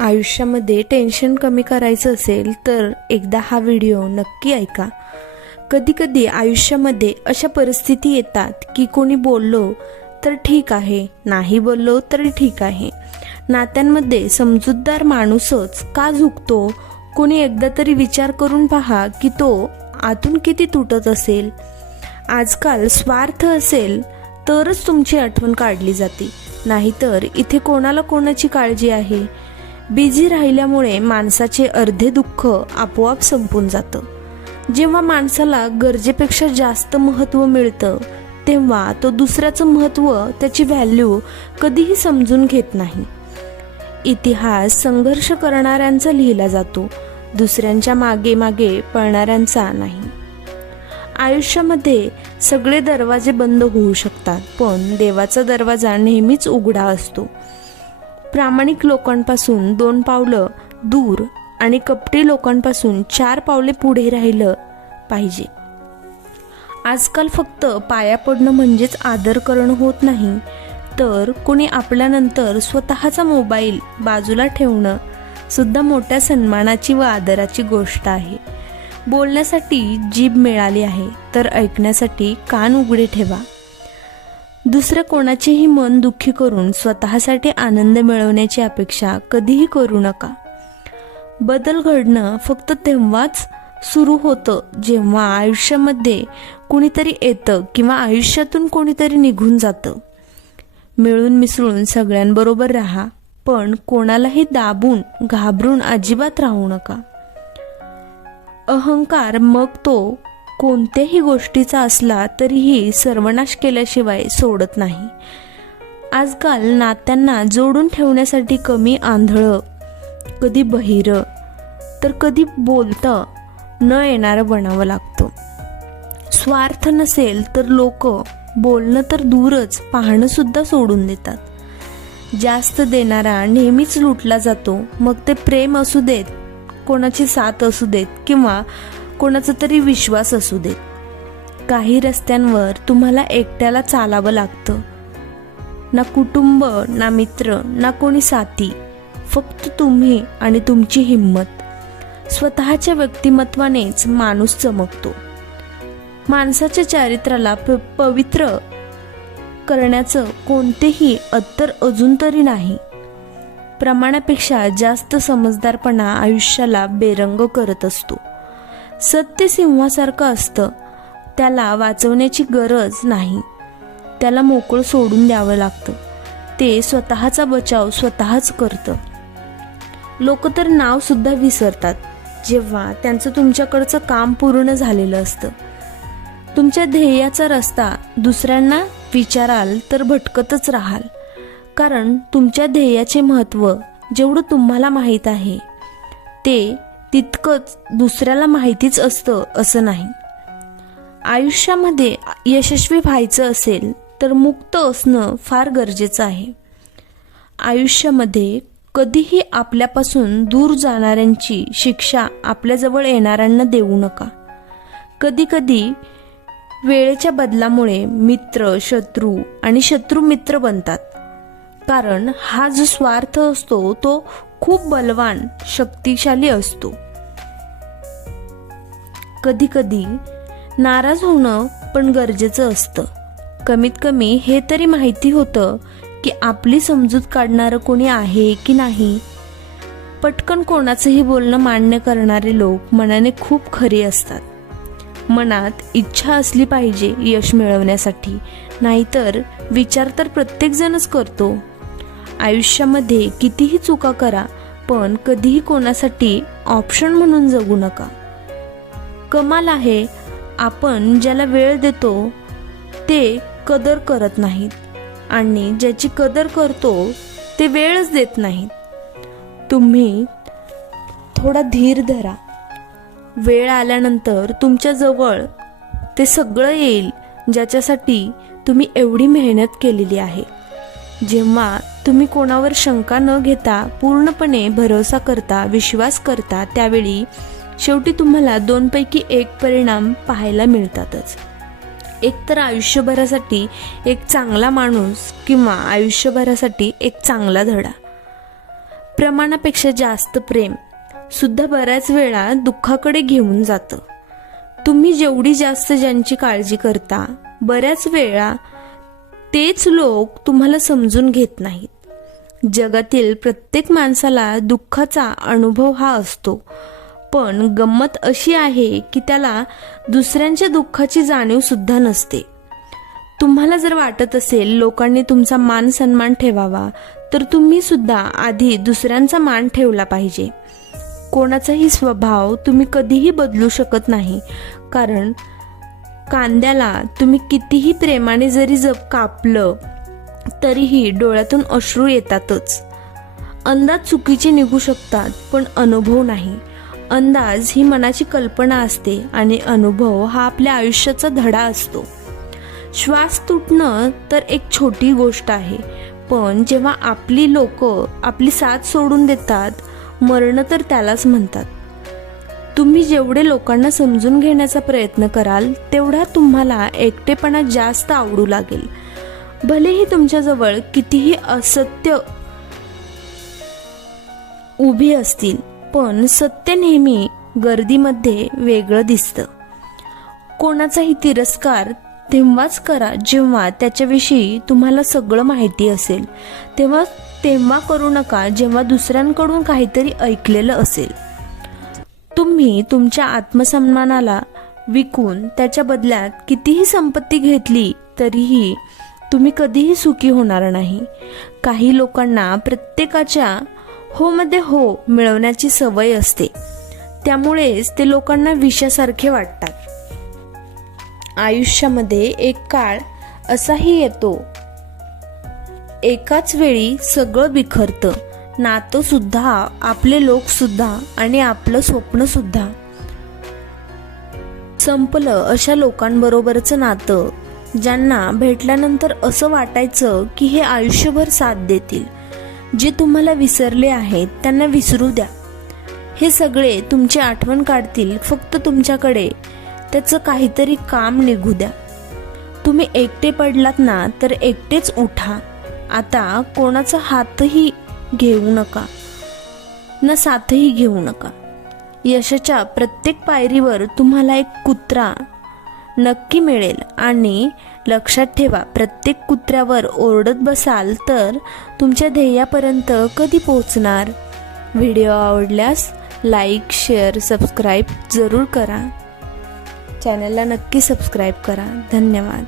आयुष्यामध्ये टेन्शन कमी करायचं असेल तर एकदा हा व्हिडिओ नक्की ऐका. कधीकधी आयुष्यामध्ये अशा परिस्थिती येतात की कोणी बोललो तर ठीक आहे, नाही बोललो तरी ठीक आहे. नात्यांमध्ये समजूतदार माणूसच का झुकतो? कोणी एकदा तरी विचार करून पहा की तो आतून किती तुटत असेल. आजकाल स्वार्थ असेल तरच तुमची आठवण काढली जाते, नाहीतर इथे कोणाला कोणाची काळजी आहे. बिझी राहिल्यामुळे माणसाचे अर्धे दुःख आपोआप संपून जातं. जेव्हा माणसाला गरजेपेक्षा जास्त महत्त्व मिळतं तेव्हा तो दुसऱ्याचं महत्त्व, त्याची व्हॅल्यू कधीही समजून घेत नाही. इतिहास संघर्ष करणाऱ्यांचा लिहिला जातो, दुसऱ्यांच्या मागे मागे पळणाऱ्यांचा नाही. आयुष्यामध्ये सगळे दरवाजे बंद होऊ शकतात, पण देवाचा दरवाजा नेहमीच उघडा असतो. प्रामाणिक लोकांपासून 2 पावलं दूर आणि कपटी लोकांपासून 4 पावले पुढे राहिलं पाहिजे. आजकाल फक्त पाया पडणं म्हणजेच आदर करणं होत नाही, तर कोणी आपल्यानंतर स्वतःचा मोबाईल बाजूला ठेवणं सुद्धा मोठ्या सन्मानाची व आदराची गोष्ट आहे. बोलण्यासाठी जीभ मिळाली आहे तर ऐकण्यासाठी कान उघडे ठेवा. दुसऱ्या कोणाचेही मन दुःखी करून स्वतःसाठी आनंद मिळवण्याची अपेक्षा कधीही करू नका. बदल घडणं फक्त तेव्हाच सुरू होतं जेव्हा आयुष्यामध्ये कुणीतरी येतं किंवा आयुष्यातून कोणीतरी निघून जातं. मिळून मिसळून सगळ्यांबरोबर राहा, पण कोणालाही दाबून घाबरून अजिबात राहू नका. अहंकार मग तो कोणत्याही गोष्टीचा असला तरीही सर्वनाश केल्याशिवाय सोडत नाही. आजकाल नात्यांना जोडून ठेवण्यासाठी कमी आंधळं, कधी बहिर तर कधी बोलतं न येणारं बनावं लागतं. स्वार्थ नसेल तर लोक बोलणं तर दूरच पाहणं सुद्धा सोडून देतात. जास्त देणारा नेहमीच लुटला जातो, मग ते प्रेम असू देत, कोणाची साथ असू देत किंवा कोणाचा तरी विश्वास असू देत. काही रस्त्यांवर तुम्हाला एकट्याला चालावं लागतं. ना कुटुंब, ना मित्र, ना कोणी साथी, फक्त तुम्ही आणि तुमची हिंमत. स्वतःच्या व्यक्तिमत्वानेच माणूस चमकतो. माणसाच्या चारित्र्याला पवित्र करण्याचं कोणतेही अत्तर अजून तरी नाही. प्रमाणापेक्षा जास्त समजदारपणा आयुष्याला बेरंग करत असतो. सत्य सिंहासारखं असतं, त्याला वाचवण्याची गरज नाही, त्याला मोकळं सोडून द्यावं लागतं. ते स्वतःचा बचाव स्वतःच करतं. लोक तर नाव सुद्धा विसरतात जेव्हा त्यांचं तुमच्याकडचं काम पूर्ण झालेलं असतं. तुमच्या ध्येयाचा रस्ता दुसऱ्यांना विचाराल तर भटकतच राहाल, कारण तुमच्या ध्येयाचे महत्त्व जेवढं तुम्हाला माहीत आहे ते तितकंच दुसऱ्याला माहितीच असतं असं नाही. आयुष्यामध्ये यशस्वी व्हायचं असेल तर मुक्त असणं फार गरजेचं आहे. आयुष्यामध्ये कधीही आपल्यापासून दूर जाणाऱ्यांची शिक्षा आपल्याजवळ येणाऱ्यांना देऊ नका. कधीकधी वेळेच्या बदलामुळे मित्र शत्रू आणि शत्रू मित्र बनतात, कारण हा जो स्वार्थ असतो तो खूप बलवान, शक्तिशाली असतो. कधीकधी नाराज होणं पण गरजेचं असतं. कमीत कमी हे तरी माहिती होतं की आपली समजूत काढणारं कोणी आहे की नाही. पटकन कोणाचंही बोलणं मान्य करणारे लोक मनाने खूप खरे असतात. मनात इच्छा असली पाहिजे यश मिळवण्यासाठी, नाहीतर विचार तर प्रत्येकजणच करतो. आयुष्यामध्ये कितीही चुका करा, पण कधीही कोणासाठी ऑप्शन म्हणून जगू नका. कमाल आहे, आपण ज्याला वेळ देतो ते कदर करत नाहीत आणि ज्याची कदर करतो ते वेळच देत नाहीत. तुम्ही थोडा धीर धरा. वेळ आल्यानंतर तुमच्या जवळ ते सगळं येईल ज्याच्यासाठी तुम्ही एवढी मेहनत केलेली आहे. जेव्हा तुम्ही कोणावर शंका न घेता पूर्णपणे भरोसा करता, विश्वास करता, त्यावेळी शेवटी तुम्हाला 2 पैकी 1 परिणाम पाहायला मिळतातच. एक तर आयुष्यभरासाठी एक चांगला माणूस किंवा आयुष्यभरासाठी एक चांगला धडा. प्रमाणापेक्षा जास्त प्रेम सुद्धा बऱ्याच वेळा दुःखाकडे घेऊन जातं. तुम्ही जेवढी जास्त ज्यांची काळजी करता, बऱ्याच वेळा तेच लोक तुम्हाला समजून घेत नाहीत. जगातील प्रत्येक माणसाला दुःखाचा अनुभव हा असतो, पण गंमत अशी आहे की त्याला दुसऱ्यांच्या दुःखाची जाणीव सुद्धा नसते. तुम्हाला जर वाटत असेल लोकांनी तुमचा मान सन्मान ठेवावा, तर तुम्ही सुद्धा आधी दुसऱ्यांचा मान ठेवला पाहिजे. कोणाचाही स्वभाव तुम्ही कधीही बदलू शकत नाही, कारण कांद्याला तुम्ही कितीही प्रेमाने जरी कापलं तरीही डोळ्यातून अश्रू येतातच. अंदाज चुकीचे निघू शकतात, पण अनुभव नाही. अंदाज ही मनाची कल्पना असते आणि अनुभव हा आपल्या आयुष्याचा धडा असतो. श्वास तुटणं तर एक छोटी गोष्ट आहे, पण जेव्हा आपली लोक आपली साथ सोडून देतात, मरण तर त्यालाच म्हणतात. तुम्ही जेवढे लोकांना समजून घेण्याचा प्रयत्न कराल, तेवढा तुम्हाला एकटेपणा जास्त आवडू लागेल. भलेही तुमच्याजवळ कितीही असत्य उभी असतील, पण सत्य नेहमी गर्दीमध्ये वेगळं दिसतं. कोणाचाही तिरस्कार तेव्हाच करा जेव्हा त्याच्याविषयी तुम्हाला सगळं माहिती असेल. तेव्हा करू नका जेव्हा दुसऱ्यांकडून काहीतरी ऐकलेलं असेल. तुम्ही तुमच्या आत्मसन्मानाला विकून त्याच्या बदल्यात कितीही संपत्ती घेतली तरीही तुम्ही कधीही सुखी होणार नाही. काही लोकांना प्रत्येकाच्या हो मध्ये हो मिळवण्याची सवय असते, त्यामुळेच ते लोकांना विषासारखे वाटतात. आयुष्यामध्ये एक काळ असाही येतो, एकाच वेळी सगळं बिखरतं. नातं सुद्धा, आपले लोक सुद्धा आणि आपलं स्वप्न सुद्धा. संपलं अशा लोकांबरोबरचं नातं ज्यांना भेटल्यानंतर असं वाटायचं की हे आयुष्यभर साथ देतील. जे तुम्हाला विसरले आहेत त्यांना विसरू द्या. हे सगळे तुमची आठवण काढतील, फक्त तुमच्याकडे त्याचं काहीतरी काम निघू द्या. तुम्ही एकटे पडलात ना, तर एकटेच उठा. आता कोणाचा हातही घेऊ नका, ना साथही घेऊ नका. यशाच्या प्रत्येक पायरीवर तुम्हाला एक कुत्रा नक्की मिळेल, आणि लक्षात ठेवा, प्रत्येक कुत्र्यावर ओरडत बसाल तर तुमच्या ध्येयापर्यंत कधी पोहोचणार. व्हिडिओ आवडल्यास लाईक, शेअर, सबस्क्राईब जरूर करा. चॅनलला नक्की सबस्क्राईब करा. धन्यवाद.